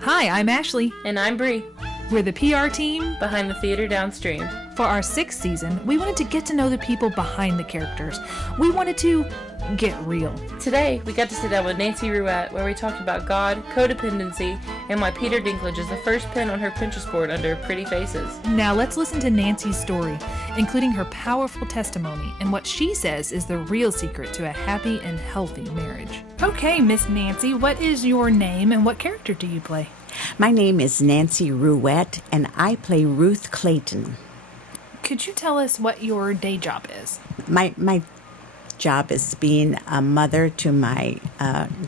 Hi, I'm Ashley. And I'm Bree. We're the PR team behind the Theatre Downstream. For our 6th season, we wanted to get to know the people behind the characters. We wanted to get real. Today, we got to sit down with Nancy Ruwet, where we talked about God, codependency, and why Peter Dinklage is the first pin on her Pinterest board under Pretty Faces. Now let's listen to Nancy's story, including her powerful testimony and what she says is the real secret to a happy and healthy marriage. Okay, Miss Nancy, what is your name and what character do you play? My name is Nancy Ruwet, and I play Ruth Clayton. Could you tell us what your day job is? My job is being a mother to my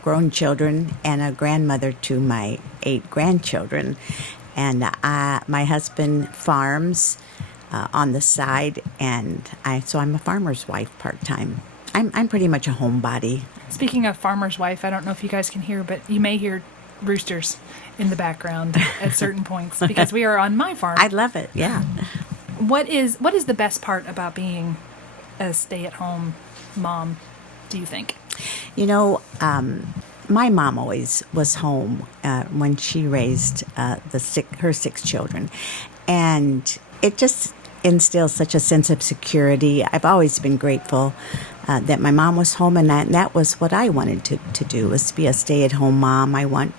grown children and a grandmother to my 8 grandchildren. And my husband farms on the side, and so I'm a farmer's wife part-time. I'm pretty much a homebody. Speaking of farmer's wife, I don't know if you guys can hear, but you may hear roosters in the background at certain points because we are on my farm. I love it, yeah. What is the best part about being a stay-at-home mom, do you think? You know, my mom always was home when she raised her 6 children, and it just instills such a sense of security. I've always been grateful that my mom was home, and that was what I wanted to do, was be a stay-at-home mom. I want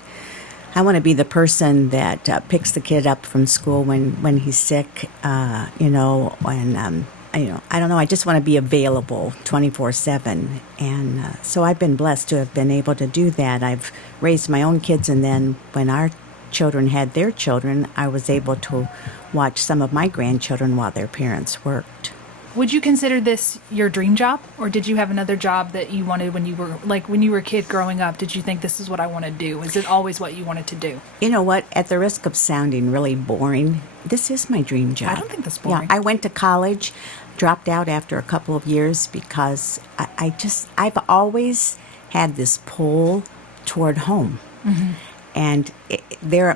to be the person that picks the kid up from school when he's sick, I don't know. I just want to be available 24/7. And so I've been blessed to have been able to do that. I've raised my own kids, and then when our children had their children, I was able to watch some of my grandchildren while their parents worked. Would you consider this your dream job, or did you have another job that you wanted when you were a kid growing up? Did you think this is what I want to do? Is it always what you wanted to do? You know what? At the risk of sounding really boring, this is my dream job. I don't think that's boring. Yeah, I went to college, dropped out after a couple of years because I've always had this pull toward home. Mm-hmm. And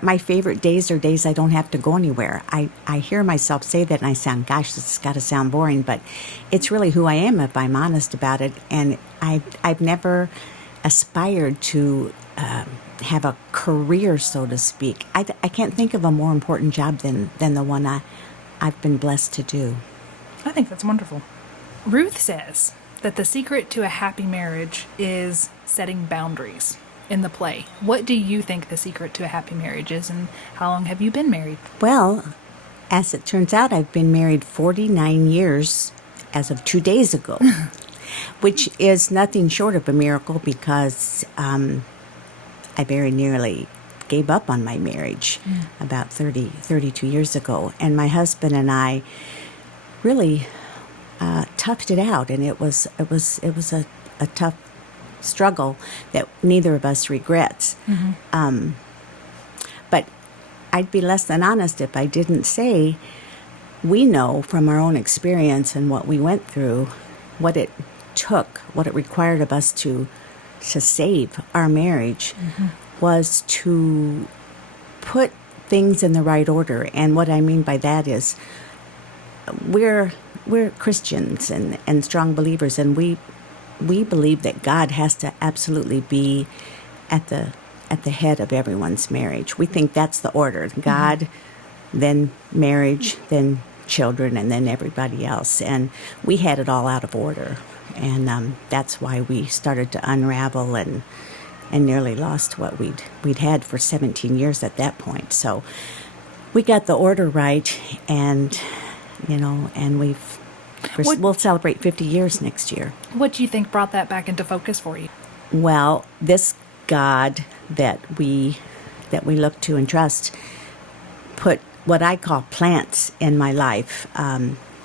my favorite days are days I don't have to go anywhere. I hear myself say that and I sound, gosh, this has got to sound boring, but it's really who I am if I'm honest about it. And I've never aspired to have a career, so to speak. I can't think of a more important job than the one I've been blessed to do. I think that's wonderful. Ruth says that the secret to a happy marriage is setting boundaries. In the play, what do you think the secret to a happy marriage is, and how long have you been married? Well, as it turns out, I've been married 49 years as of 2 days ago, which is nothing short of a miracle because I very nearly gave up on my marriage about 32 years ago. And my husband and I really toughed it out, and it was a tough struggle that neither of us regrets. Mm-hmm. But I'd be less than honest if I didn't say we know from our own experience and what we went through, what it took, what it required of us to save our marriage was to put things in the right order. And what I mean by that is we're Christians and strong believers, and we believe that God has to absolutely be at the head of everyone's marriage. We think that's the order. God, then marriage, then children, and then everybody else. And we had it all out of order. And that's why we started to unravel and nearly lost what we'd had for 17 years at that point. So we got the order right, and we'll celebrate 50 years next year. What do you think brought that back into focus for you? Well, this God that we look to and trust put what I call plants in my life.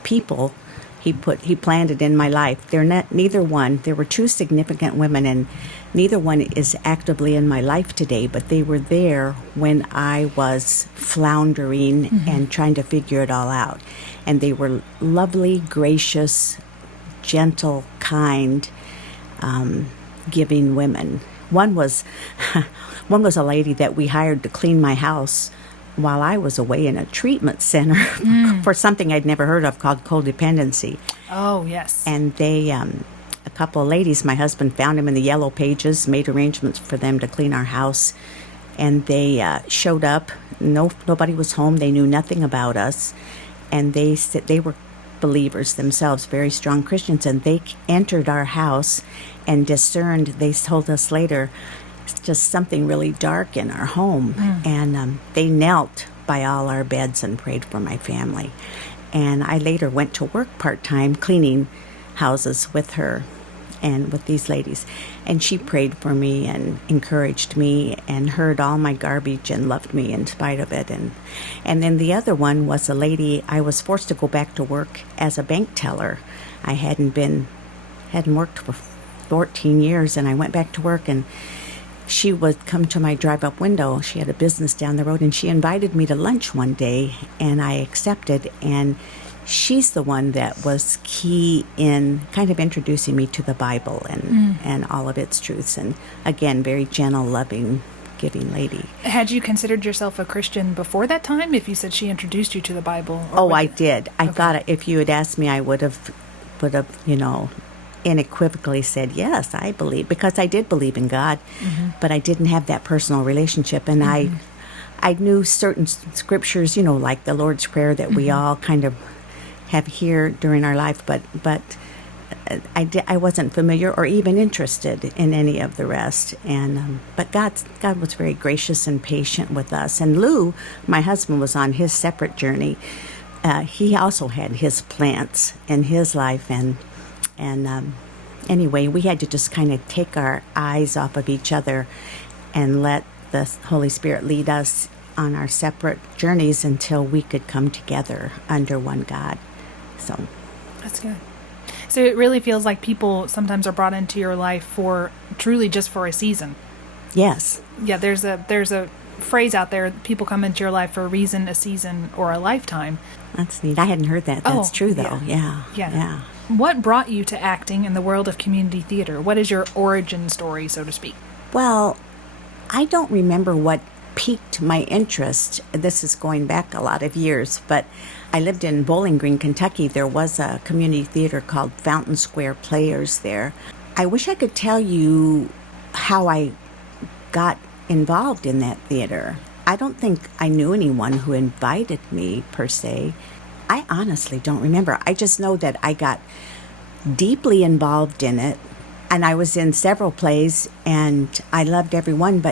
People he planted in my life. Neither one. There were 2 significant women, and neither one is actively in my life today, but they were there when I was floundering and trying to figure it all out. And they were lovely, gracious, gentle, kind, giving women. One was a lady that we hired to clean my house while I was away in a treatment center for something I'd never heard of called co-dependency. Oh, yes. And they, a couple of ladies, my husband found them in the yellow pages, made arrangements for them to clean our house. and they showed up. Nobody was home. They knew nothing about us, and they said they were believers themselves, very strong Christians, and they entered our house and discerned. They told us later, just something really dark in our home, and they knelt by all our beds and prayed for my family. And I later went to work part-time cleaning houses with her and with these ladies, and she prayed for me and encouraged me and heard all my garbage and loved me in spite of it. And then the other one was a lady. I was forced to go back to work as a bank teller. I hadn't worked for 14 years, and I went back to work, and she would come to my drive-up window. She had a business down the road, and she invited me to lunch one day, and I accepted. And she's the one that was key in kind of introducing me to the Bible and all of its truths. And again, very gentle, loving, giving lady. Had you considered yourself a Christian before that time, if you said she introduced you to the Bible? Oh, I did. I thought if you had asked me, I would have, unequivocally said, yes, I believe, because I did believe in God, but I didn't have that personal relationship. And I knew certain scriptures, like the Lord's Prayer that we all kind of have here during our life, but I wasn't familiar or even interested in any of the rest. And but God was very gracious and patient with us. And Lou, my husband, was on his separate journey. He also had his plants in his life, and anyway, we had to just kind of take our eyes off of each other and let the Holy Spirit lead us on our separate journeys until we could come together under one God. So that's good. So it really feels like people sometimes are brought into your life for truly just for a season. Yes. Yeah, there's a phrase out there, people come into your life for a reason, a season, or a lifetime. That's neat. I hadn't heard that. That's true, though. Yeah. What brought you to acting in the world of community theater? What is your origin story, so to speak? Well, I don't remember what piqued my interest. This is going back a lot of years, but I lived in Bowling Green, Kentucky. There was a community theater called Fountain Square Players there. I wish I could tell you how I got involved in that theater. I don't think I knew anyone who invited me, per se. I honestly don't remember. I just know that I got deeply involved in it, and I was in several plays, and I loved every one,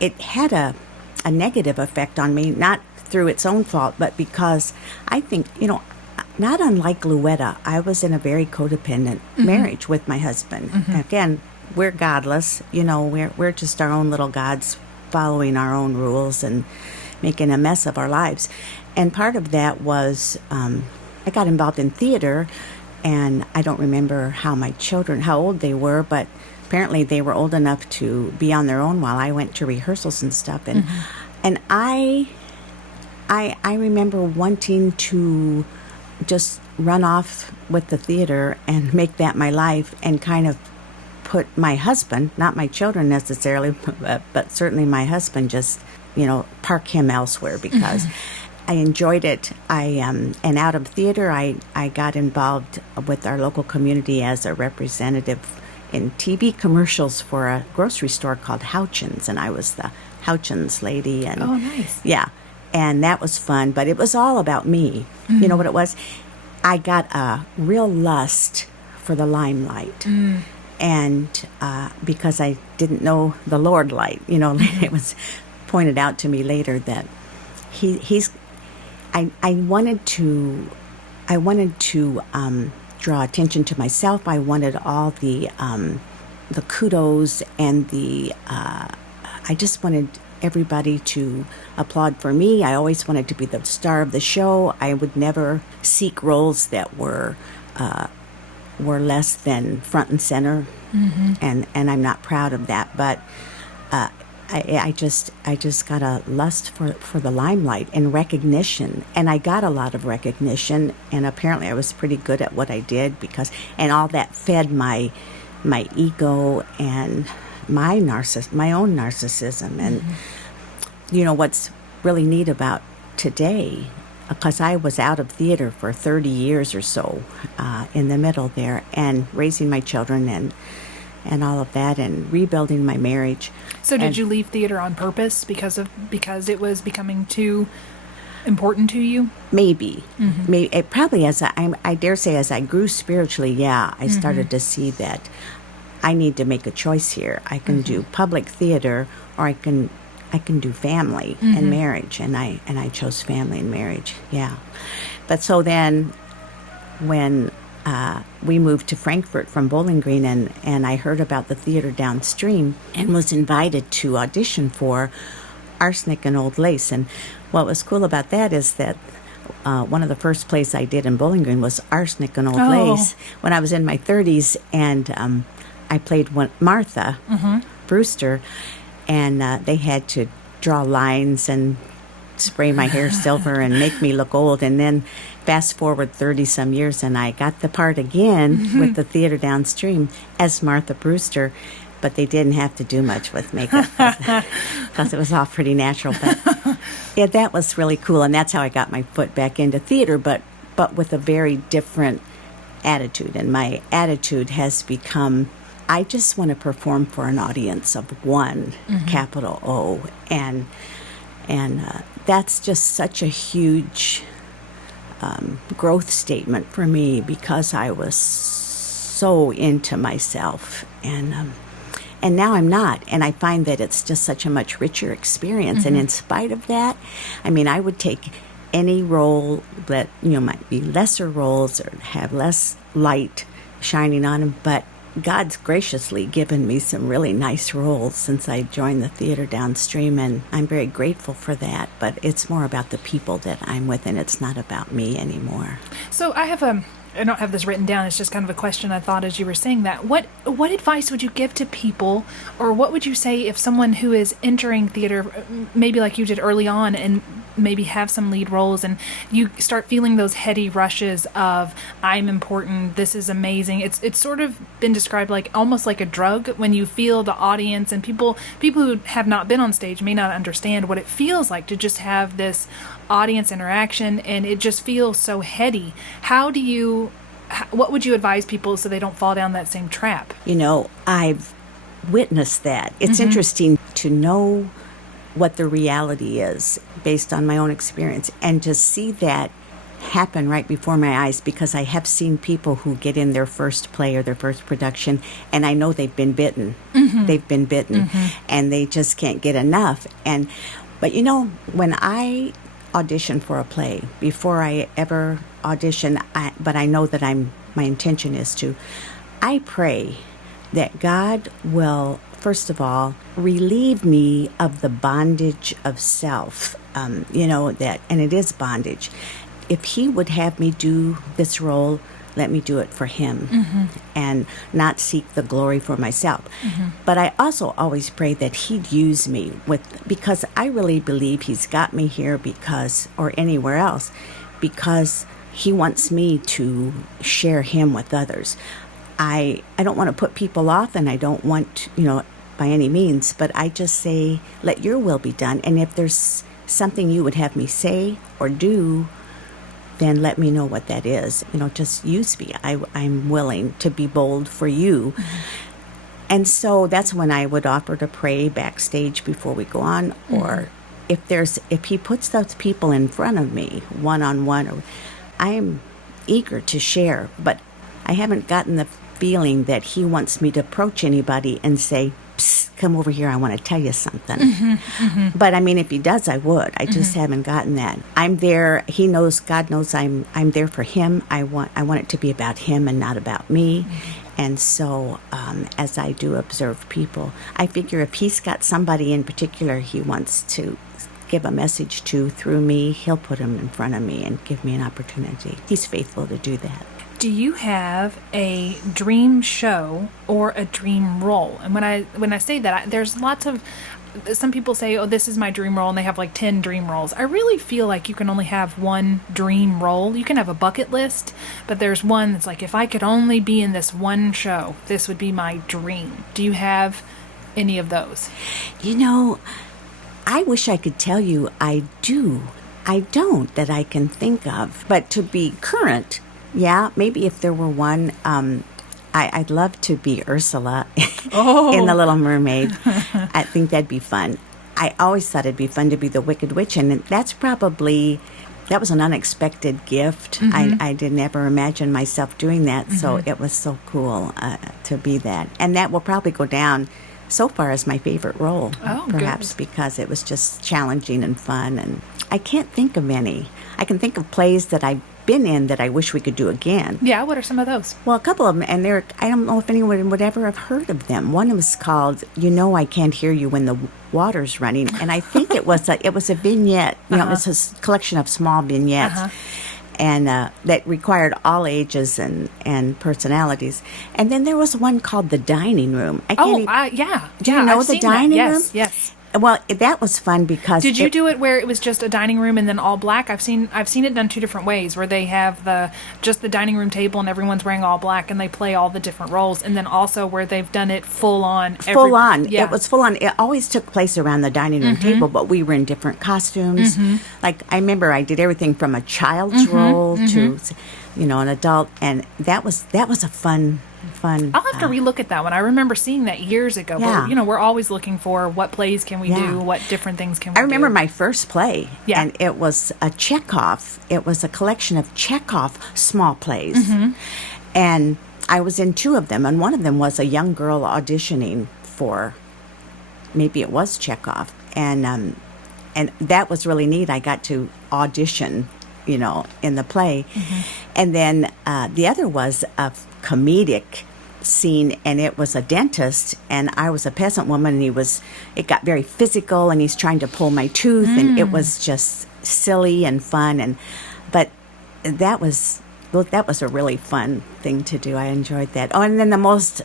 it had a negative effect on me, not through its own fault, but because I think, not unlike Luetta, I was in a very codependent marriage with my husband. Again, we're godless, we're just our own little gods, following our own rules and making a mess of our lives. And part of that was I got involved in theater, and I don't remember how old they were, but apparently they were old enough to be on their own while I went to rehearsals and stuff. And I remember wanting to just run off with the theater and make that my life, and kind of put my husband, not my children necessarily, but certainly my husband, just, park him elsewhere, because I enjoyed it. And out of theater, I got involved with our local community as a representative in TV commercials for a grocery store called Houchins, and I was the Houchins lady. And oh, nice. Yeah, and that was fun, but it was all about me. You know what it was? I got a real lust for the limelight. And because I didn't know the Lord light, it was pointed out to me later that I wanted to draw attention to myself. I wanted all the kudos and I just wanted everybody to applaud for me. I always wanted to be the star of the show. I would never seek roles that were less than front and center, and I'm not proud of that. But I just got a lust for the limelight and recognition, and I got a lot of recognition, and apparently I was pretty good at what I did, and all that fed my ego and my own narcissism. And what's really neat about today, because I was out of theater for 30 years or so, in the middle there, and raising my children and and all of that, and rebuilding my marriage. So did And you leave theater on purpose because it was becoming too important to you? Maybe, maybe it probably I dare say as I grew spiritually, yeah, I started to see that I need to make a choice here. I can do public theater, or I can do family and marriage, and I chose family and marriage. Yeah, but so then when we moved to Frankfurt from Bowling Green, and I heard about the Theatre Downstream and was invited to audition for Arsenic and Old Lace. And what was cool about that is that one of the first plays I did in Bowling Green was Arsenic and Old Lace when I was in my 30s, and I played Martha Brewster, and they had to draw lines and spray my hair silver and make me look old. And then fast forward 30-some years, and I got the part again with the Theatre Downstream as Martha Brewster, but they didn't have to do much with makeup because it was all pretty natural. But yeah, that was really cool, and that's how I got my foot back into theater, but with a very different attitude. And my attitude has become, I just want to perform for an audience of one, capital O, and that's just such a huge growth statement for me, because I was so into myself, and now I'm not, and I find that it's just such a much richer experience. And in spite of that, I mean, I would take any role that might be lesser roles or have less light shining on them, but God's graciously given me some really nice roles since I joined the Theatre Downstream, and I'm very grateful for that. But it's more about the people that I'm with, and it's not about me anymore. So I don't have this written down. It's just kind of a question I thought as you were saying that. What advice would you give to people, or what would you say if someone who is entering theater, maybe like you did early on, and maybe have some lead roles, and you start feeling those heady rushes of I'm important, this is amazing. It's sort of been described like almost like a drug, when you feel the audience, and people who have not been on stage may not understand what it feels like to just have this audience interaction, and it just feels so heady. What would you advise people so they don't fall down that same trap? I've witnessed that. It's interesting to know what the reality is based on my own experience, and to see that happen right before my eyes, because I have seen people who get in their first play or their first production, and I know they've been bitten. They've been bitten, and they just can't get enough. But when I audition for a play, before I ever audition, but I know that my intention is to, I pray that God will, first of all, relieve me of the bondage of self, and it is bondage. If He would have me do this role, let me do it for Him, and not seek the glory for myself. But I also always pray that He'd use me because I really believe He's got me here or anywhere else, because He wants me to share Him with others. I don't want to put people off, and I don't want, by any means, but I just say, let your will be done. And if there's something you would have me say or do, then let me know what that is. Just use me. I'm willing to be bold for you. And so that's when I would offer to pray backstage before we go on, or if He puts those people in front of me one-on-one, I am eager to share, but I haven't gotten the feeling that He wants me to approach anybody and say, Psst, come over here, I want to tell you something. But I mean, if He does, I would. I just haven't gotten that. I'm there. He knows, God knows I'm there for Him. I want it to be about Him and not about me. And so as I do observe people, I figure if He's got somebody in particular He wants to give a message to through me, He'll put him in front of me and give me an opportunity. He's faithful to do that. Do you have a dream show or a dream role? And when I say that, there's lots of, some people say, oh, this is my dream role, and they have like 10 dream roles. I really feel like you can only have one dream role. You can have a bucket list, but there's one that's like, if I could only be in this one show, this would be my dream. Do you have any of those? I wish I could tell you I do. I don't, that I can think of. But to be current, yeah, maybe if there were one, I'd love to be Ursula Oh. in The Little Mermaid. I think that'd be fun. I always thought it'd be fun to be the Wicked Witch, and that was an unexpected gift. I didn't ever imagine myself doing that, so it was so cool to be that. And that will probably go down so far as my favorite role, perhaps because it was just challenging and fun. And I can't think of any. I can think of plays that I've been in that I wish we could do again. Yeah, what are some of those? Well, a couple of them, and I don't know if anyone would ever have heard of them. One was called "You Know I Can't Hear You When the Water's Running," and I think it was a vignette. You know, it was a collection of small vignettes, and that required all ages and personalities. And then there was one called "The Dining Room." Yeah. Do you know I've The seen Dining that. Room? Yes. Well, that was fun because Did you do it where it was just a dining room and then all black? I've seen it done two different ways, where they have just the dining room table and everyone's wearing all black and they play all the different roles, and then also where they've done it full on. Yeah. It was full on. It always took place around the dining room table, but we were in different costumes. Like I remember, I did everything from a child's role to, an adult, and that was a fun. I'll have to relook at that one. I remember seeing that years ago. Yeah. But, we're always looking for what plays can we do, what different things can we do. I remember my first play, Yeah. and it was a Chekhov. It was a collection of Chekhov small plays, and I was in two of them, and one of them was a young girl auditioning for, maybe it was Chekhov, and that was really neat. I got to audition, in the play, and then the other was a comedic scene, and it was a dentist, and I was a peasant woman, and it got very physical, and he's trying to pull my tooth, and it was just silly and fun, but that was a really fun thing to do. I enjoyed that. Oh, and then the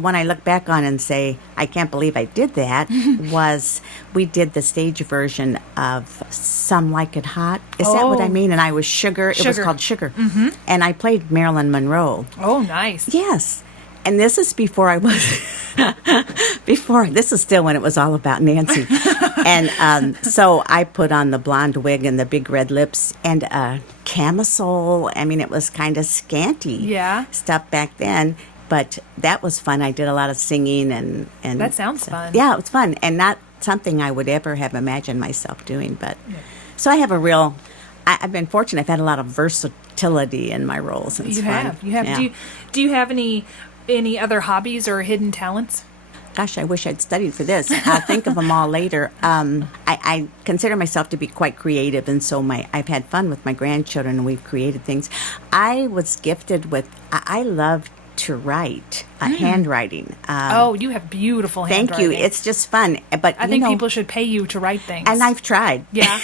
one I look back on and say, I can't believe I did that, was we did the stage version of Some Like It Hot. Is that what I mean? And I was Sugar. It was called Sugar. And I played Marilyn Monroe. Oh, nice. Yes. And this is before I was, this is still when it was all about Nancy. And so I put on the blonde wig and the big red lips and a camisole. I mean, it was kind of scanty stuff back then. But that was fun. I did a lot of singing and that sounds fun. Yeah, it was fun, and not something I would ever have imagined myself doing. But so I have I've been fortunate. I've had a lot of versatility in my roles. And it's fun. You have. Yeah. Do you have any other hobbies or hidden talents? Gosh, I wish I'd studied for this. I'll think of them all later. I consider myself to be quite creative, and so I've had fun with my grandchildren, and we've created things. I was gifted with. I love to write, handwriting. You have beautiful handwriting. Thank you. It's just fun. But I think people should pay you to write things. And I've tried. Yeah.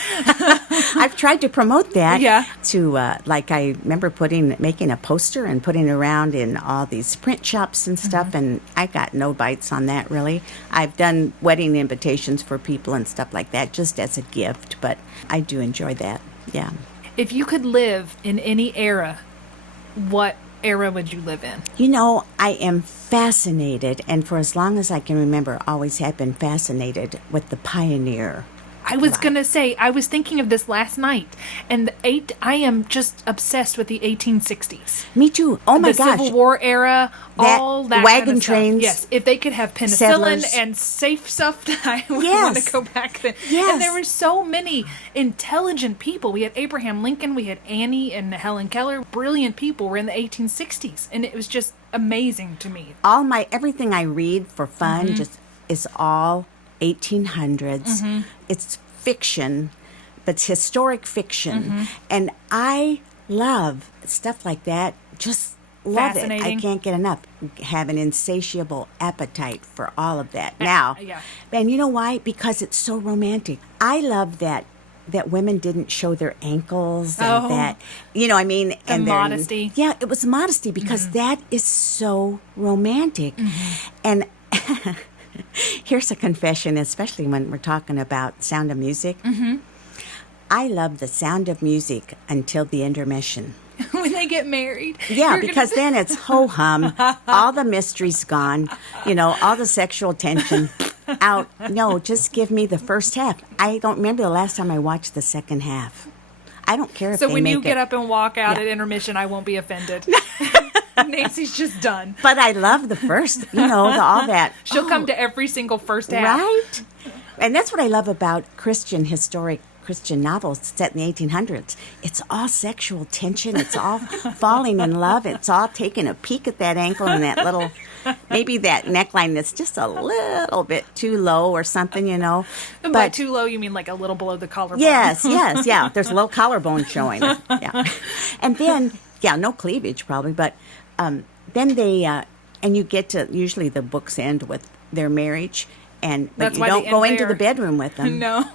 I've tried to promote that. Yeah. To, I remember making a poster and putting it around in all these print shops and stuff, and I got no bites on that, really. I've done wedding invitations for people and stuff like that, just as a gift, but I do enjoy that. Yeah. If you could live in any era, what era would you live in? I am fascinated, and for as long as I can remember, always have been fascinated with the pioneer. I was going to say, I was thinking of this last night, and I am just obsessed with the 1860s. Me too. Oh my gosh. The Civil War era, all that wagon kind of trains. Stuff. Yes, if they could have penicillin settlers. and safe stuff, I would want to go back then. Yes. And there were so many intelligent people. We had Abraham Lincoln, we had Annie and Helen Keller. Brilliant people were in the 1860s, and it was just amazing to me. Everything I read for fun just is all 1800s. It's fiction, but it's historic fiction. And I love stuff like that. Just love it. I can't get enough. Have an insatiable appetite for all of that. Now, and you know why? Because it's so romantic. I love that women didn't show their ankles and that, and modesty. Yeah, it was modesty because that is so romantic. And here's a confession, especially when we're talking about Sound of Music. I love the Sound of Music until the intermission. When they get married. Yeah, because then it's ho-hum, all the mystery's gone, all the sexual tension out. No, just give me the first half. I don't remember the last time I watched the second half. I don't care if they make it. So when you get up and walk out at intermission, I won't be offended. Nancy's just done. But I love the first, all that. She'll come to every single first half. Right? And that's what I love about historic Christian novels set in the 1800s. It's all sexual tension. It's all falling in love. It's all taking a peek at that ankle and that little, maybe that neckline that's just a little bit too low or something, And by too low, you mean like a little below the collarbone? Yes, yeah. There's a little collarbone showing. Yeah. And then, no cleavage probably, but then they, and you get to, usually the books end with their marriage. But That's you why don't they go end into there. the bedroom with them. No.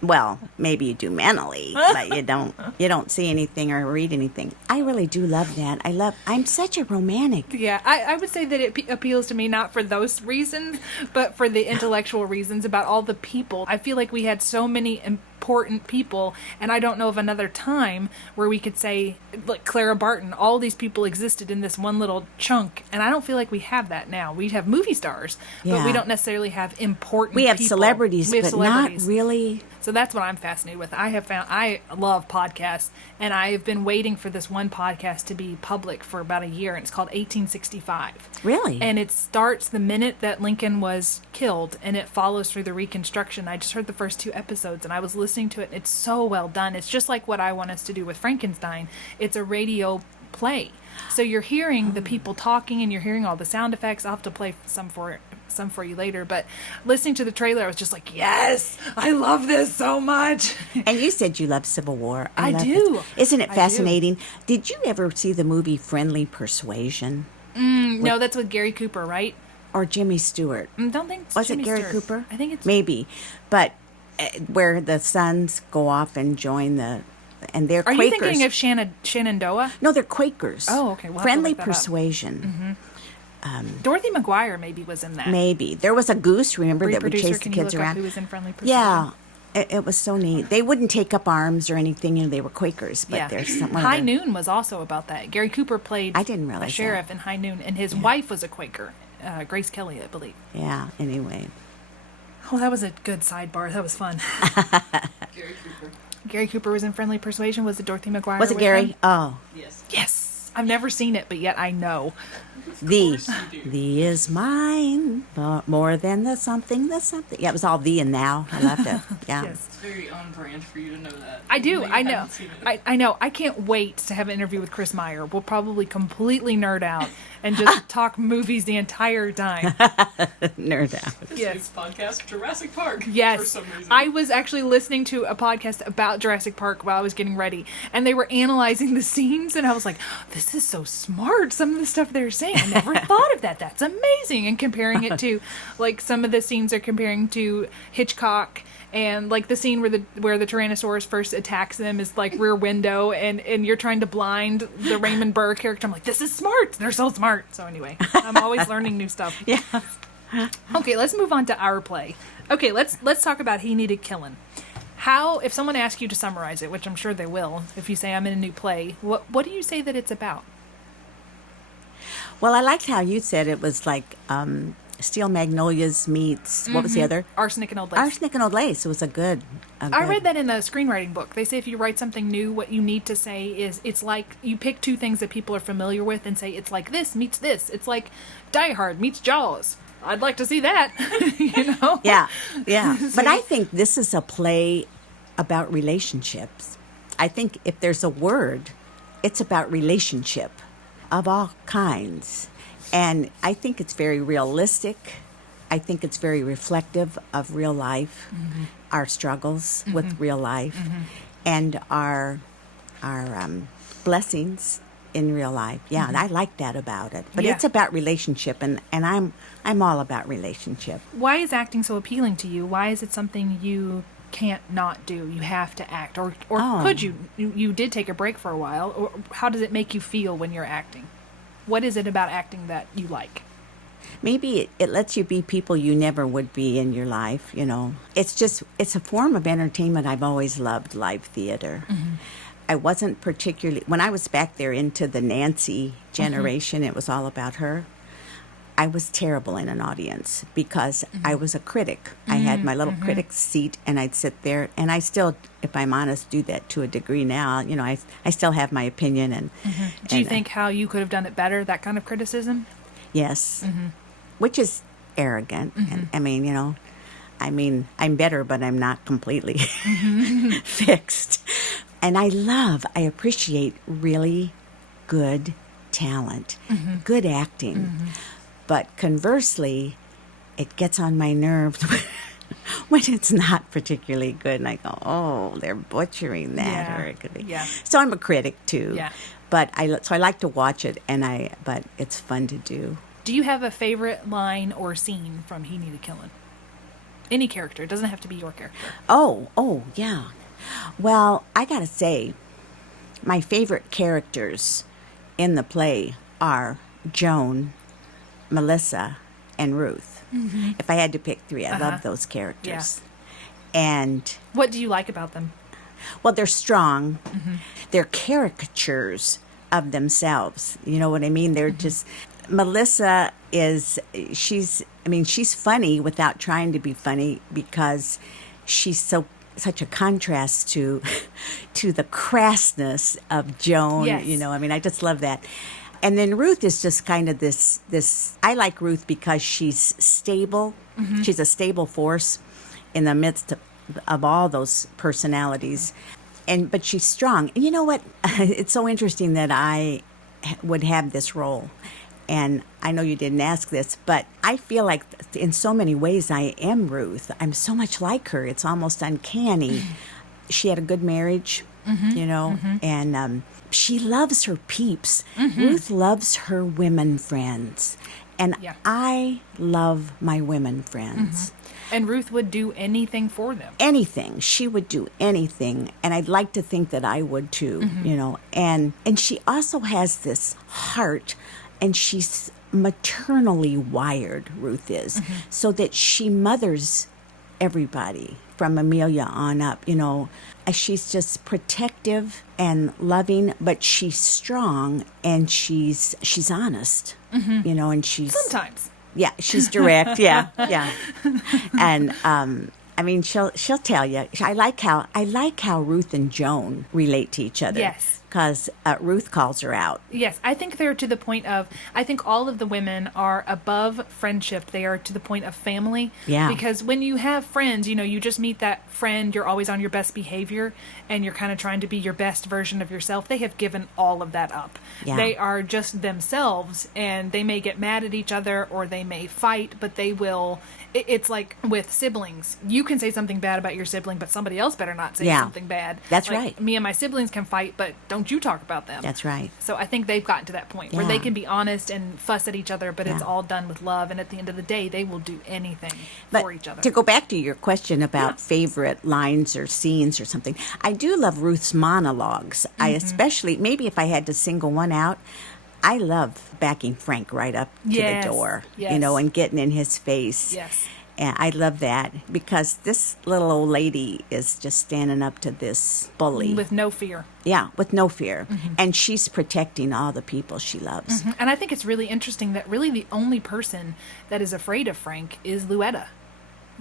Well, maybe you do mentally, but you don't see anything or read anything. I really do love that. I'm such a romantic. Yeah, I would say that it appeals to me not for those reasons, but for the intellectual reasons about all the people. I feel like we had so many important people, and I don't know of another time where we could say, like Clara Barton, all these people existed in this one little chunk, and I don't feel like we have that now. We have movie stars, but we don't necessarily have important We have people. celebrities, We have but celebrities. not really. So that's what I'm fascinated with. I love podcasts, and I have been waiting for this one podcast to be public for about a year, and it's called 1865. Really? And it starts the minute that Lincoln was killed, and it follows through the Reconstruction. I just heard the first 2 episodes, and I was listening to it, and it's so well done. It's just like what I want us to do with Frankenstein. It's a radio play. So you're hearing the people talking, and you're hearing all the sound effects. I'll have to play some for you later, but listening to the trailer, I was just like, yes, I love this so much. And you said you love Civil War. I love do. it. Isn't it I fascinating? Did you ever see the movie Friendly Persuasion? No, that's with Gary Cooper, right? Or Jimmy Stewart? Don't think it's Was Jimmy it Gary Stewart. Cooper? I think it's maybe, but where the sons go off and join and they're Are Quakers. you thinking of Shenandoah? No, they're Quakers. Oh, okay. We'll have to Friendly look that up. Persuasion. Dorothy McGuire maybe was in that. Maybe there was a goose. Remember Bree, that would producer, chase the can you kids look up around. who was in Friendly Persuasion? Yeah, it was so neat. They wouldn't take up arms or anything. They were Quakers, but there's something. High Noon was also about that. Gary Cooper played I didn't realize a sheriff in High Noon, and his wife was a Quaker, Grace Kelly, I believe. Yeah. Anyway. Oh, that was a good sidebar. That was fun. Gary Cooper. Gary Cooper was in Friendly Persuasion. Was it Dorothy McGuire? Was it with Gary? him? Oh, Yes. Yes. I've never seen it, but yet I know. thee is mine, more than the something. Yeah, it was all thee and thou. I loved it. Yeah. Yes. It's very on brand for you to know that. I do. You I know. haven't seen it. I know. I can't wait to have an interview with Chris Meyer. We'll probably completely nerd out and just talk movies the entire time. Nerd out. This Yes. week's podcast, Jurassic Park. Yes. For some reason. I was actually listening to a podcast about Jurassic Park while I was getting ready, and they were analyzing the scenes, and I was like, this is so smart, some of the stuff they're saying. I never thought of that. That's amazing. And comparing it to, like, some of the scenes they're comparing to Hitchcock, and like the scene where the Tyrannosaurus first attacks them is like Rear Window, and you're trying to blind the Raymond Burr character. I'm like, this is smart. They're so smart. So anyway, I'm always learning new stuff. Yeah. Okay, let's move on to our play. Okay, let's talk about He Needed Killin. How, if someone asks you to summarize it, which I'm sure they will, if you say I'm in a new play, what do you say that it's about? Well, I liked how you said it was like Steel Magnolias meets, what was the other? Arsenic and Old Lace. Arsenic and Old Lace. It was a good. I read that in a screenwriting book. They say if you write something new, what you need to say is, it's like, you pick 2 things that people are familiar with and say, it's like this meets this. It's like Die Hard meets Jaws. I'd like to see that, you know? Yeah, yeah. But I think this is a play about relationships. I think if there's a word, it's about relationship of all kinds. And I think it's very realistic. I think it's very reflective of real life, our struggles with real life, and our blessings in real life. Yeah, and I like that about it. But Yeah. it's about relationship, and I'm all about relationship. Why is acting so appealing to you? Why is it something you can't not do? You have to act. Or could you? You did take a break for a while. Or how does it make you feel when you're acting? What is it about acting that you like? Maybe it lets you be people you never would be in your life, you know. It's a form of entertainment. I've always loved live theater. I wasn't particularly, when I was back there into the Nancy generation, it was all about her. I was terrible in an audience because I was a critic. I had my little critic seat, and I'd sit there, and I still, if I'm honest, do that to a degree now. You know, I still have my opinion. And Do you think how you could have done it better, that kind of criticism? yes, which is arrogant. And I mean, you know, I'm better, but I'm not completely fixed. And I appreciate really good talent, good acting. But conversely, it gets on my nerves when it's not particularly good. And I go, oh, they're butchering that. Yeah. Or it could be. Yeah. So I'm a critic, too. Yeah. But I like to watch it, but it's fun to do. Do you have a favorite line or scene from He Needed Killin? Any character. It doesn't have to be your character. Oh, yeah. Well, I got to say, my favorite characters in the play are Joan, Melissa, and Ruth. If I had to pick three, I love those characters. And, What do you like about them? well, they're strong. They're caricatures of themselves. You know what I mean? They're just... Melissa she's funny without trying to be funny because she's such a contrast to the crassness of Joan. Yes. You know, I mean, I just love that. And then Ruth is just kind of this I like Ruth because she's stable. She's a stable force in the midst of all those personalities. But she's strong. And you know what? It's so interesting that I would have this role. And I know you didn't ask this, but I feel like in so many ways I am Ruth. I'm so much like her. It's almost uncanny. She had a good marriage, you know, and she loves her peeps. Ruth loves her women friends. And I love my women friends. And Ruth would do anything for them. Anything. She would do anything. And I'd like to think that I would too, you know. And she also has this heart, and she's maternally wired, Ruth is, so that she mothers everybody from Amelia on up, you know. She's just protective and loving, but she's strong, and she's honest, you know, and she's... Sometimes. Yeah, she's direct. Yeah. And I mean, she'll tell you. I like how Ruth and Joan relate to each other. Yes. Because Ruth calls her out. Yes, I think they're to the point of, I think all of the women are above friendship. They are to the point of family. Yeah. Because when you have friends, you know, you just meet that friend, you're always on your best behavior, and you're kind of trying to be your best version of yourself. They have given all of that up. Yeah. They are just themselves, and they may get mad at each other, or they may fight, but they will... It's like with siblings. You can say something bad about your sibling, but somebody else better not say something bad. That's like, right. Me and my siblings can fight, but don't you talk about them. That's right. So I think they've gotten to that point where they can be honest and fuss at each other, but it's all done with love. And at the end of the day, they will do anything for each other. To go back to your question about favorite lines or scenes or something, I do love Ruth's monologues. I especially, maybe if I had to single one out, I love backing Frank right up to the door, you know, and getting in his face. Yes. And I love that because this little old lady is just standing up to this bully. With no fear. Yeah, with no fear. And she's protecting all the people she loves. And I think it's really interesting that really the only person that is afraid of Frank is Luetta.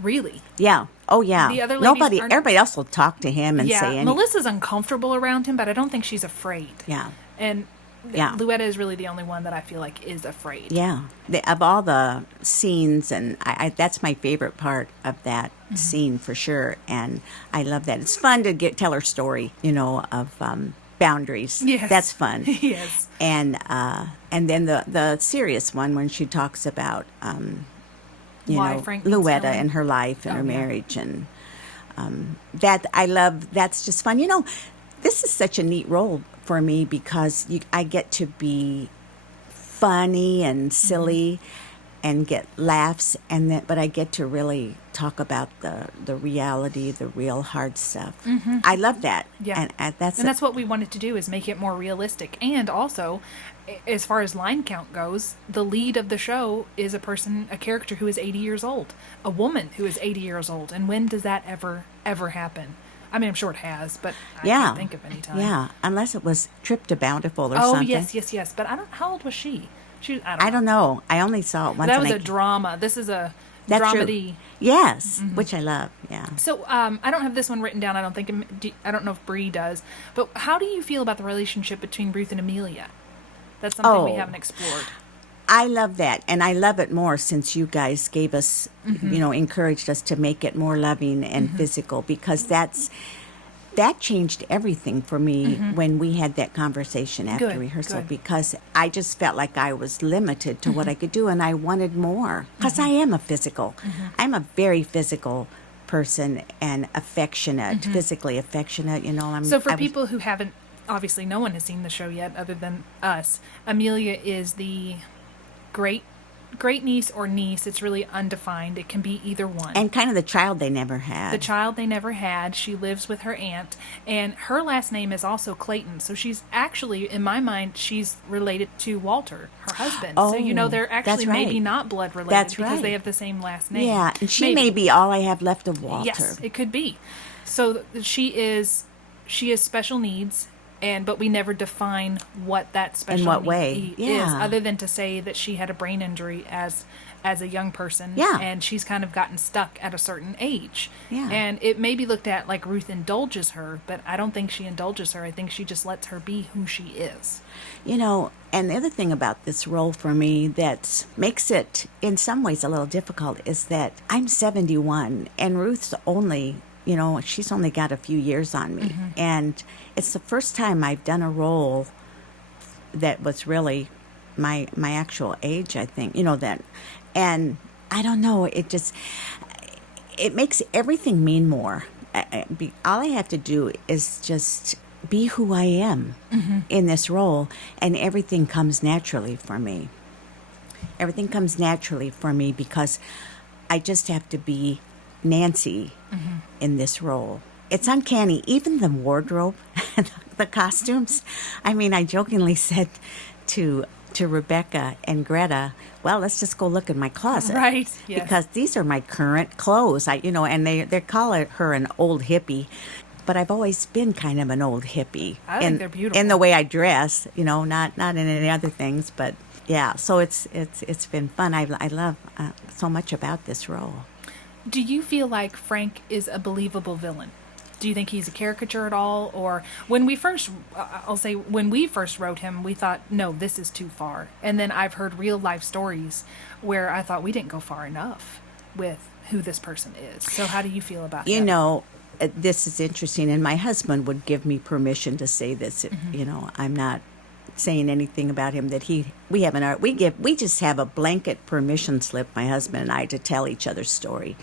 Really. Yeah. Oh, yeah. The other ladies everybody else will talk to him and say anything. Melissa's uncomfortable around him, but I don't think she's afraid. Yeah. And Luetta is really the only one that I feel like is afraid. Yeah. Of all the scenes, and I that's my favorite part of that scene for sure. And I love that. It's fun to tell her story, you know, of boundaries. Yes. That's fun. Yes. And then the serious one when she talks about, Why know, Frank needs Luetta healing. and her life and her yeah. marriage. And that I love. That's just fun. You know, this is such a neat role for me because I get to be funny and silly and get laughs, but I get to really talk about the reality, the real hard stuff. I love that. Yeah. And that's what we wanted to do, is make it more realistic. And also, as far as line count goes, the lead of the show is a character who is 80 years old, a woman who is 80 years old. And when does that ever happen? I mean, I'm sure it has, but I can't think of any time. Yeah, unless it was Trip to Bountiful or something. Oh, yes. But how old was she? I don't know. I only saw it once. That was a drama. This is a dramedy. True. Yes, which I love. Yeah. So I don't have this one written down. I don't think. I don't know if Bree does. But how do you feel about the relationship between Ruth and Amelia? That's something we haven't explored. I love that, and I love it more since you guys gave us, encouraged us to make it more loving and physical, because that changed everything for me when we had that conversation after rehearsal, because I just felt like I was limited to what I could do, and I wanted more, because I am I'm a very physical person and affectionate, physically affectionate, So for people who haven't, obviously no one has seen the show yet other than us, Amelia is the great niece or niece. It's really undefined. It can be either one. And kind of the child they never had. The child they never had. She lives with her aunt, and her last name is also Clayton. So she's actually, in my mind, she's related to Walter, her husband. Oh, so they're actually maybe not blood related because they have the same last name. Yeah, and she may be all I have left of Walter. Yes, it could be. So she is special needs. But we never define what that special in what need way is, other than to say that she had a brain injury as a young person, and she's kind of gotten stuck at a certain age. Yeah. And it may be looked at like Ruth indulges her, but I don't think she indulges her. I think she just lets her be who she is. And the other thing about this role for me that makes it in some ways a little difficult is that I'm 71 and Ruth's only... she's only got a few years on me. And it's the first time I've done a role that was really my actual age, I think, that. And I don't know, it makes everything mean more. All I have to do is just be who I am in this role, and everything comes naturally for me. Everything comes naturally for me because I just have to be Nancy in this role. It's uncanny. Even the wardrobe, the costumes. I mean, I jokingly said to Rebecca and Greta, well, let's just go look in my closet. Right. Yes. Because these are my current clothes. And they call her an old hippie. But I've always been kind of an old hippie. I think they're beautiful. In the way I dress, not in any other things, but yeah. So it's been fun. I love so much about this role. Do you feel like Frank is a believable villain? Do you think he's a caricature at all? Or when we first wrote him, we thought, no, this is too far. And then I've heard real life stories where I thought we didn't go far enough with who this person is. So how do you feel about that? This is interesting. And my husband would give me permission to say this. I'm not saying anything about him that we just have a blanket permission slip, my husband and I, to tell each other's story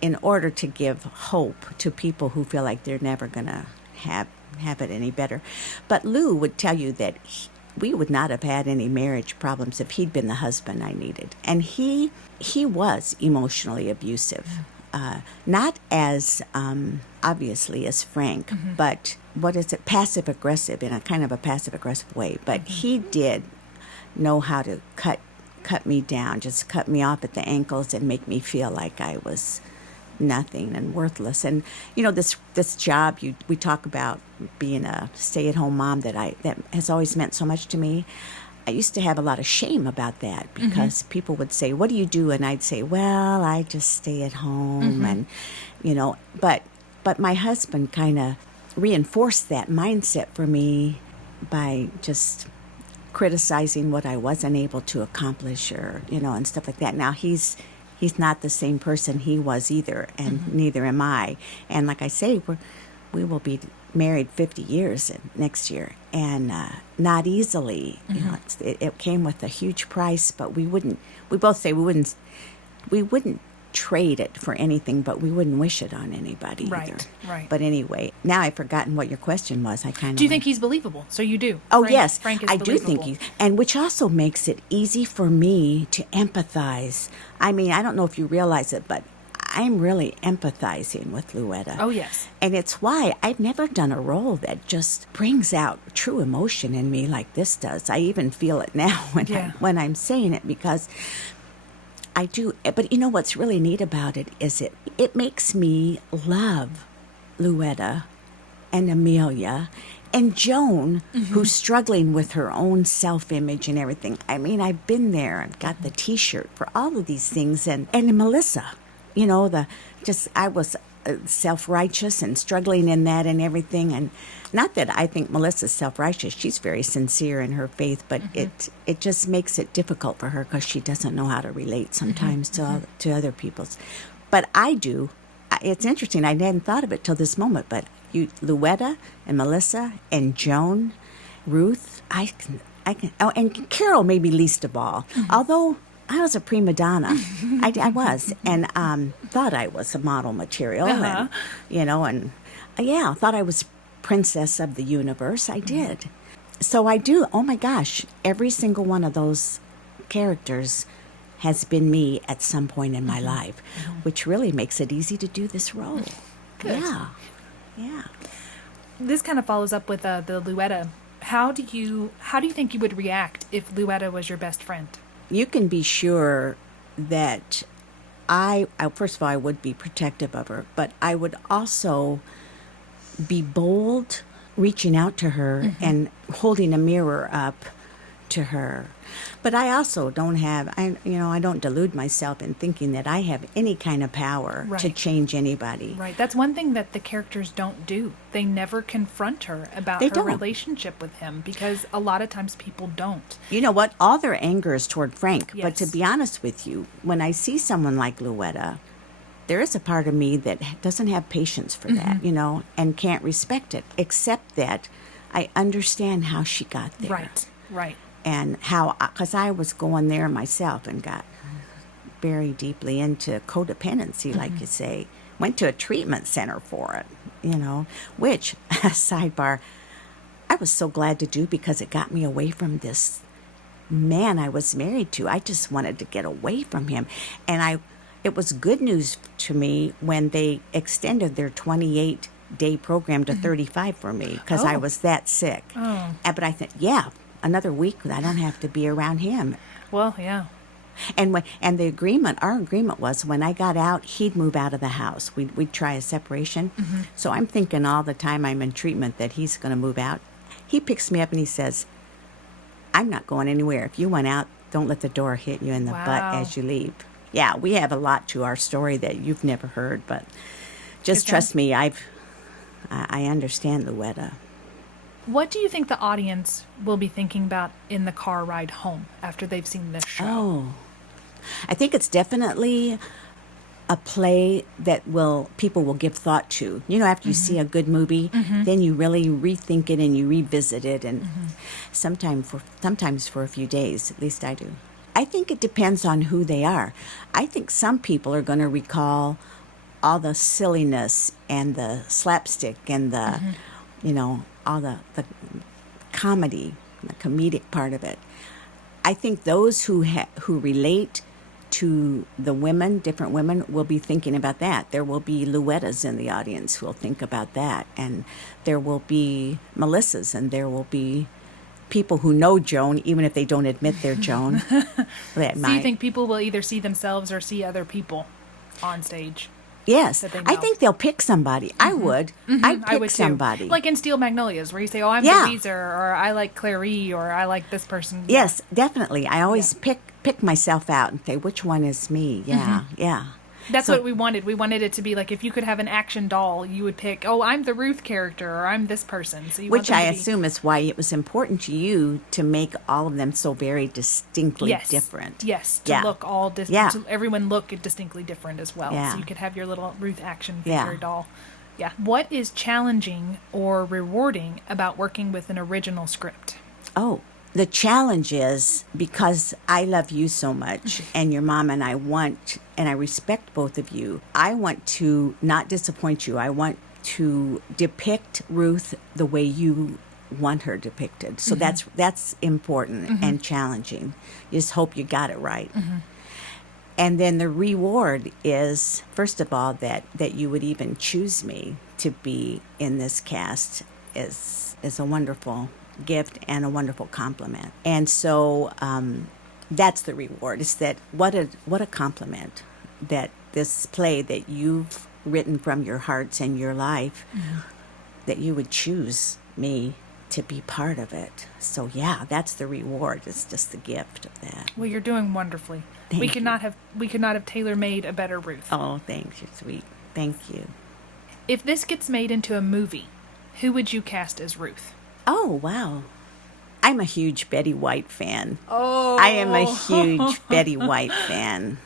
in order to give hope to people who feel like they're never gonna have it any better. But Lou would tell you that we would not have had any marriage problems if he'd been the husband I needed, and he was emotionally abusive. Not as obviously as Frank, but passive aggressive, in a kind of a passive aggressive way. But he did know how to cut me down, just cut me off at the ankles and make me feel like I was nothing and worthless. And this job we talk about, being a stay-at-home mom, that has always meant so much to me. I used to have a lot of shame about that because people would say, what do you do? And I'd say, well, I just stay at home. And, but my husband kind of reinforced that mindset for me by just criticizing what I wasn't able to accomplish or, and stuff like that. Now he's not the same person he was either, and neither am I. And like I say, we will be married 50 years next year, and not easily. It came with a huge price, but we both say we wouldn't trade it for anything, but we wouldn't wish it on anybody either. Right. But anyway, now I've forgotten what your question was. Do you think he's believable? So you do? Oh, yes. Frank is I believable. do think and which also makes it easy for me to empathize. I mean, I don't know if you realize it, but I'm really empathizing with Luetta. Oh, yes. And it's why I've never done a role that just brings out true emotion in me like this does. I even feel it now when I'm saying it, because I do. But what's really neat about it is it makes me love Luetta and Amelia And Joan, who's struggling with her own self-image and everything. I mean, I've been there and got the T-shirt for all of these things. And Melissa, you know, I was self-righteous and struggling in that and everything. And not that I think Melissa's self-righteous. She's very sincere in her faith, but it just makes it difficult for her because she doesn't know how to relate sometimes to other people's. But I do. It's interesting. I hadn't thought of it till this moment, but Luetta and Melissa and Joan, Ruth, I can. Oh, and Carol maybe least of all. Although I was a prima donna, I was, and thought I was a model material, and thought I was princess of the universe. I did. So I do. Oh my gosh, every single one of those characters has been me at some point in my life, which really makes it easy to do this role. Good. Yeah. This kind of follows up with the Luetta. How do you think you would react if Luetta was your best friend? You can be sure that I first of all, I would be protective of her, but I would also be bold, reaching out to her and holding a mirror up to her. But I also don't I don't delude myself in thinking that I have any kind of power to change anybody. Right. That's one thing that the characters don't do. They never confront her about her relationship with him because a lot of times people don't. You know what? All their anger is toward Frank. Yes. But to be honest with you, when I see someone like Luetta, there is a part of me that doesn't have patience for that, and can't respect it, except that I understand how she got there. Right. And how, because I was going there myself and got very deeply into codependency, like you say. Went to a treatment center for it, which, sidebar, I was so glad to do because it got me away from this man I was married to. I just wanted to get away from him. And it was good news to me when they extended their 28-day program to 35 for me because I was that sick. Oh. But I thought, another week, I don't have to be around him. Well, yeah. And our agreement was when I got out, he'd move out of the house. We'd try a separation. So I'm thinking all the time I'm in treatment that he's going to move out. He picks me up and he says, I'm not going anywhere. If you went out, don't let the door hit you in the butt as you leave. Yeah, we have a lot to our story that you've never heard, but just trust me, I understand Luetta. What do you think the audience will be thinking about in the car ride home after they've seen this show? Oh, I think it's definitely a play that people will give thought to. After you see a good movie, then you really rethink it and you revisit it, and sometimes for a few days. At least I do. I think it depends on who they are. I think some people are going to recall all the silliness and the slapstick and the, all the comedy, the comedic part of it. I think those who relate to the different women, will be thinking about that. There will be Luettas in the audience who will think about that, and there will be Melissas, and there will be people who know Joan, even if they don't admit they're Joan. So you think people will either see themselves or see other people on stage? Yes, I think they'll pick somebody. I would. I'd pick would somebody. Like in Steel Magnolias, where you say, "Oh, I'm Louisa," or "I like Clary," or "I like this person." Yes, definitely. I always pick myself out and say, "Which one is me?" Yeah. That's what we wanted. We wanted it to be like if you could have an action doll, you would pick, "Oh, I'm the Ruth character," or "I'm this person." So which I assume is why it was important to you to make all of them so very distinctly different. Yes, to look all to everyone look distinctly different as well. Yeah. So you could have your little Ruth action figure doll. Yeah. What is challenging or rewarding about working with an original script? Oh, the challenge is, because I love you so much and your mom, and I respect both of you, I want to not disappoint you. I want to depict Ruth the way you want her depicted. So that's important and challenging. You just hope you got it right. And then the reward is, first of all, that you would even choose me to be in this cast is a wonderful gift and a wonderful compliment. And so that's the reward, is that what a compliment that this play that you've written from your hearts and your life, that you would choose me to be part of it. So yeah, that's the reward. It's just the gift of that. Well, you're doing wonderfully. Thank we you. could not have tailor-made a better Ruth. Oh, thanks. You're sweet. Thank you. If this gets made into a movie, who would you cast as Ruth? Oh, wow. I'm a huge Betty White fan. Oh. I am a huge Betty White fan.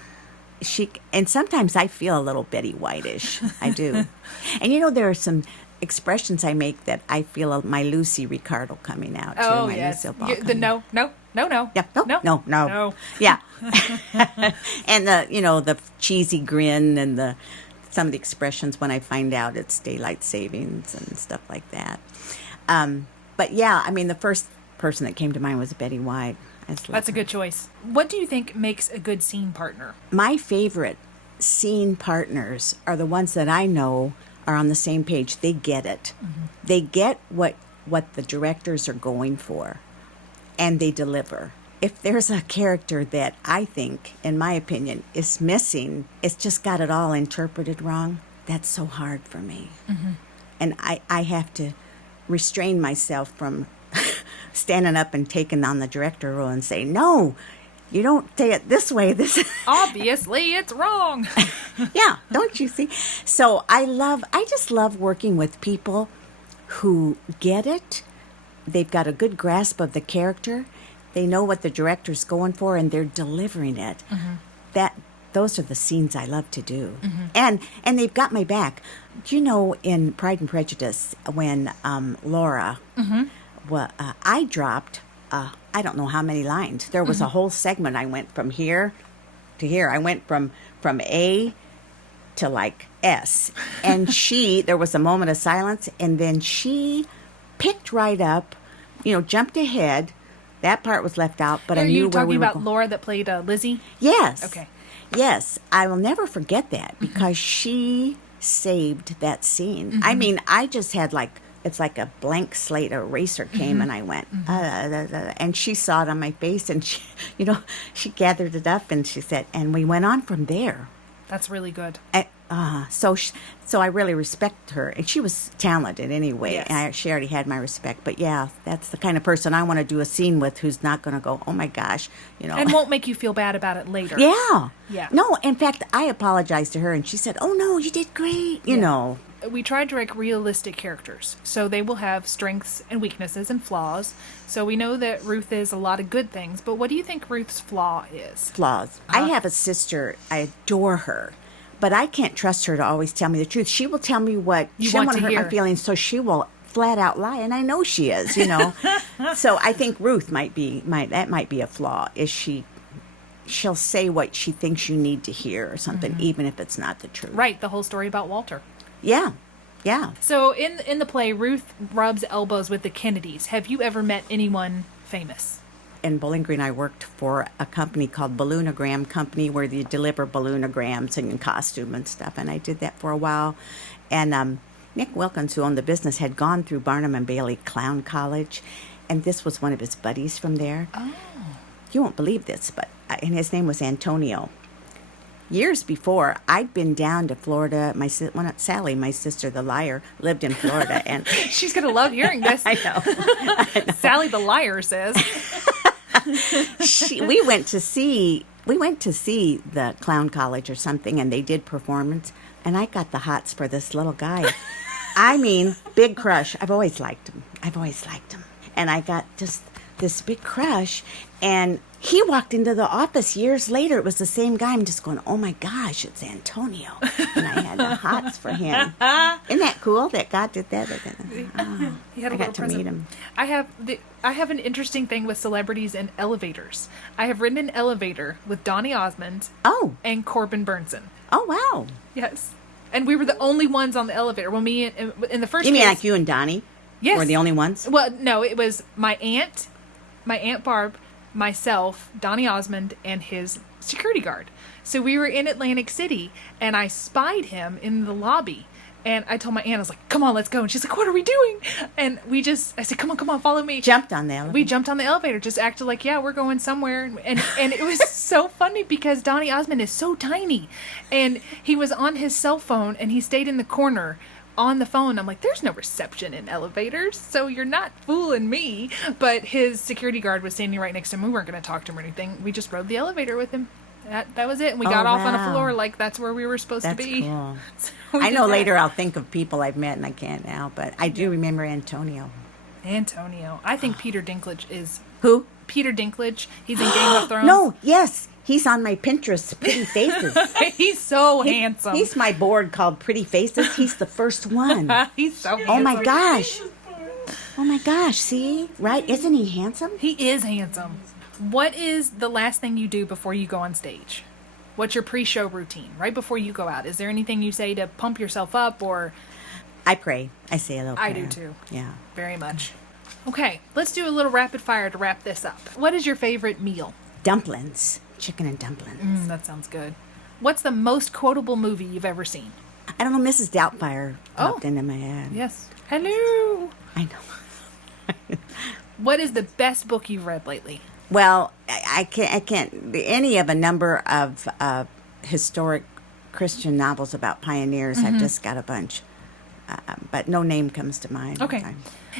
And sometimes I feel a little Betty White-ish. I do. And you know, there are some expressions I make that I feel my Lucy Ricardo coming out. Oh, my yes. Lucille Ball The coming. no. Yeah, no. No. Yeah. And the cheesy grin and some of the expressions when I find out it's daylight savings and stuff like that. But yeah, I mean, the first person that came to mind was Betty White. That's a good choice. What do you think makes a good scene partner? My favorite scene partners are the ones that I know are on the same page. They get it. Mm-hmm. They get what the directors are going for, and they deliver. If there's a character that I think, in my opinion, is missing, it's just got it all interpreted wrong, that's so hard for me. Mm-hmm. And I have to restrain myself from standing up and taking on the director role and say, no, you don't say it this way. Obviously, it's wrong. Yeah, don't you see? So I just love working with people who get it. They've got a good grasp of the character. They know what the director's going for, and they're delivering it. Mm-hmm. Those are the scenes I love to do. Mm-hmm. And they've got my back. Do you know in Pride and Prejudice when Laura... Mm-hmm. Well, I dropped, I don't know how many lines. There was a whole segment. I went from here to here. I went from A to like S. And there was a moment of silence, and then she picked right up, jumped ahead. That part was left out, but I knew where we were going. Are you talking about Laura that played Lizzie? Yes. Okay. Yes, I will never forget that because she saved that scene. Mm-hmm. I mean, I just had it's like a blank slate eraser came, and I went, and she saw it on my face, and she gathered it up, and she said, and we went on from there. That's really good. So I really respect her, and she was talented anyway. Yes. And she already had my respect. But yeah, that's the kind of person I want to do a scene with, who's not going to go, oh my gosh, and won't make you feel bad about it later. Yeah. No, in fact, I apologized to her, and she said, oh no, you did great. You know. We tried to write realistic characters, so they will have strengths and weaknesses and flaws. So we know that Ruth is a lot of good things, but what do you think Ruth's flaw is? Flaws. I have a sister. I adore her, but I can't trust her to always tell me the truth. She will tell me what you she want doesn't to want to hurt hear. my feelings, so she will flat out lie, and I know she is. So I think Ruth might be a flaw. Is she'll say what she thinks you need to hear or something, even if it's not the truth. Right, the whole story about Walter. Yeah. So in the play, Ruth rubs elbows with the Kennedys. Have you ever met anyone famous? In Bowling Green, I worked for a company called Balloonagram Company, where they deliver balloonograms and costume and stuff, and I did that for a while. And Nick Wilkins, who owned the business, had gone through Barnum and Bailey Clown College, and this was one of his buddies from there. Oh. You won't believe this, and his name was Antonio. Years before, I'd been down to Florida. Sally, my sister, the liar, lived in Florida, and she's gonna love hearing this. I know. Sally, the liar, says. We went to see the Clown College or something, and they did performance, and I got the hots for this little guy. I mean, big crush. I've always liked him, and I got just this big crush, and he walked into the office years later. It was the same guy. I'm just going, oh my gosh, it's Antonio. And I had the hots for him. Isn't that cool that God did that? Oh, He had a I little got to present. meet him. I have an interesting thing with celebrities and elevators. I have ridden an elevator with Donny Osmond and Corbin Burnson. Oh, wow. Yes. And we were the only ones on the elevator. When me in the first You mean case, like you and Donnie? Yes. Were the only ones? Well, no, it was my Aunt Barb, myself, Donny Osmond, and his security guard. So we were in Atlantic City, and I spied him in the lobby. And I told my aunt, I was like, come on, let's go. And she's like, what are we doing? And I said, come on, follow me. Jumped on the elevator. We jumped on the elevator, just acted like, yeah, we're going somewhere. And it was so funny because Donny Osmond is so tiny. And he was on his cell phone, and he stayed in the corner on the phone, I'm like, there's no reception in elevators, so you're not fooling me. But his security guard was standing right next to him. We weren't going to talk to him or anything. We just rode the elevator with him. That was it. And we got off on a floor like that's where we were supposed to be. Cool. So I know later I'll think of people I've met and I can't now, but I do remember Antonio. I think Peter Dinklage is... Who? Peter Dinklage. He's in Game of Thrones. No, yes. He's on my Pinterest, Pretty Faces. He's so handsome. He's my board called Pretty Faces. He's the first one. He's so handsome. Oh my gosh. Oh my gosh, see? Right? Isn't he handsome? He is handsome. What is the last thing you do before you go on stage? What's your pre-show routine right before you go out? Is there anything you say to pump yourself up or... I pray. I say a little prayer. I do too. Yeah. Very much. Okay, let's do a little rapid fire to wrap this up. What is your favorite meal? Dumplings. Chicken and dumplings. That sounds good. What's the most quotable movie you've ever seen? I don't know, Mrs. Doubtfire popped into my head. Yes. Hello. I know. What is the best book you've read lately? Well, I can't any of a number of historic Christian novels about pioneers. I've just got a bunch, but no name comes to mind. Okay.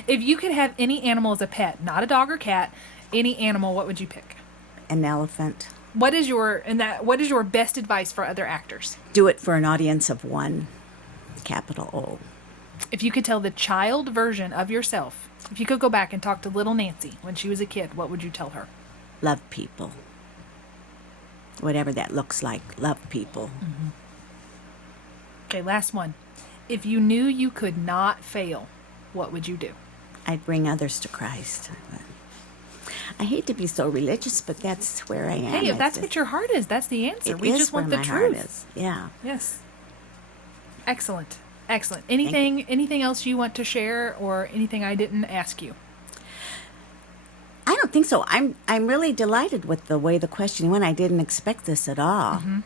If you could have any animal as a pet, not a dog or cat, any animal, what would you pick? An elephant. What is your best advice for other actors? Do it for an audience of one, capital O. If you could tell the child version of yourself, if you could go back and talk to little Nancy when she was a kid, what would you tell her? Love people. Whatever that looks like, love people. Mm-hmm. Okay, last one. If you knew you could not fail, what would you do? I'd bring others to Christ. I hate to be so religious, but that's where I am. Hey, if that's what your heart is, that's the answer. We just want the truth. Yeah. Yes. Excellent. Excellent. Anything else you want to share or anything I didn't ask you? I don't think so. I'm really delighted with the way the question went. I didn't expect this at all. Mm-hmm.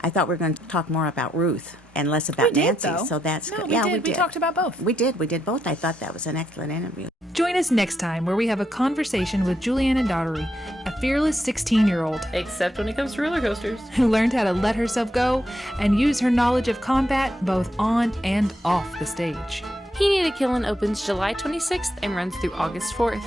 I thought we were going to talk more about Ruth and less about Nancy. Though. So that's good. We did. We talked about both. We did both. I thought that was an excellent interview. Join us next time where we have a conversation with Juliana Daughtery, a fearless 16-year-old. Except when it comes to roller coasters. Who learned how to let herself go and use her knowledge of combat both on and off the stage. He Needed Killin opens July 26th and runs through August 4th.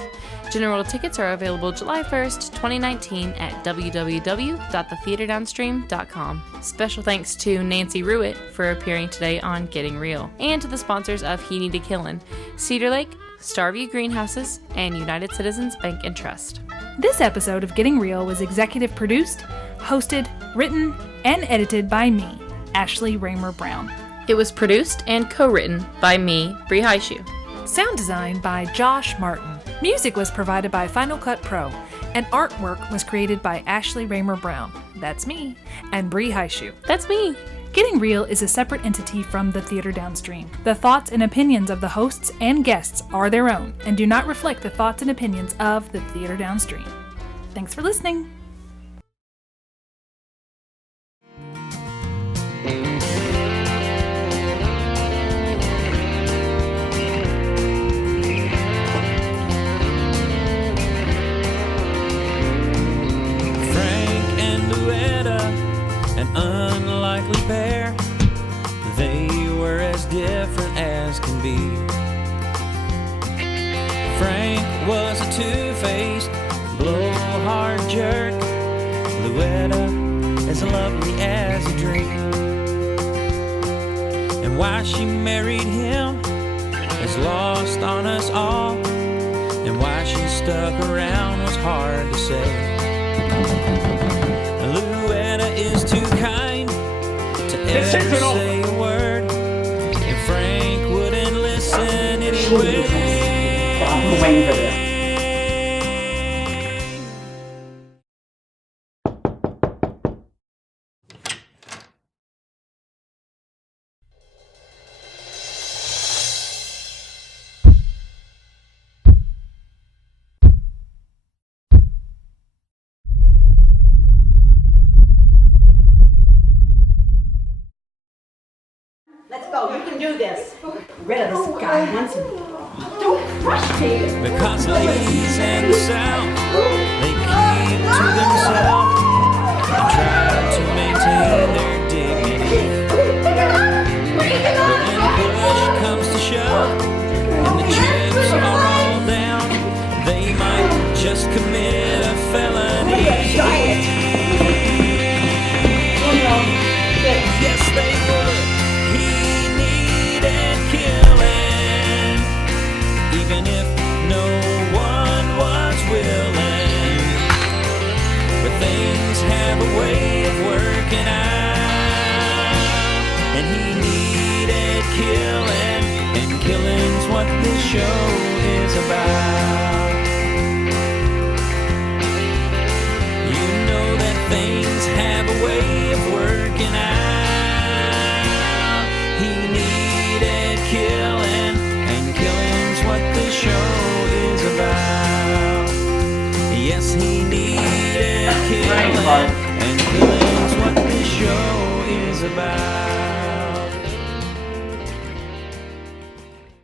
General tickets are available July 1st, 2019 at www.thetheatredownstream.com. Special thanks to Nancy Ruwet for appearing today on Getting Real, and to the sponsors of He Needed Killin, Cedar Lake, Starview Greenhouses, and United Citizens Bank and Trust. This episode of Getting Real was executive produced, hosted, written, and edited by me, Ashley Raymer-Brown. It was produced and co-written by me, Bree Heightchew. Sound design by Josh Martin. Music was provided by Final Cut Pro, and artwork was created by Ashley Raymer-Brown. That's me. And Bree Heightchew. That's me. Getting Real is a separate entity from the Theatre Downstream. The thoughts and opinions of the hosts and guests are their own and do not reflect the thoughts and opinions of the Theatre Downstream. Thanks for listening. An unlikely pair, they were as different as can be. Frank was a two-faced, blowhard jerk. Louetta as lovely as a dream. And why she married him is lost on us all, and why she stuck around was hard to say. Louetta is too kind to ever say a word, and Frank wouldn't listen anyway. I'm waiting for this. Let's go. You can do this. Rid of this guy once and don't crush me. Because ladies in the South, they keep to themselves and try to maintain their dignity. But when push comes even if no one was willing. But things have a way of working out, and he needed killing, and killing's what this show is about. You know that things have a way of working out. He needed killing, and killing's what this show is about. Yes, he needed killing, and killing's what this show is about.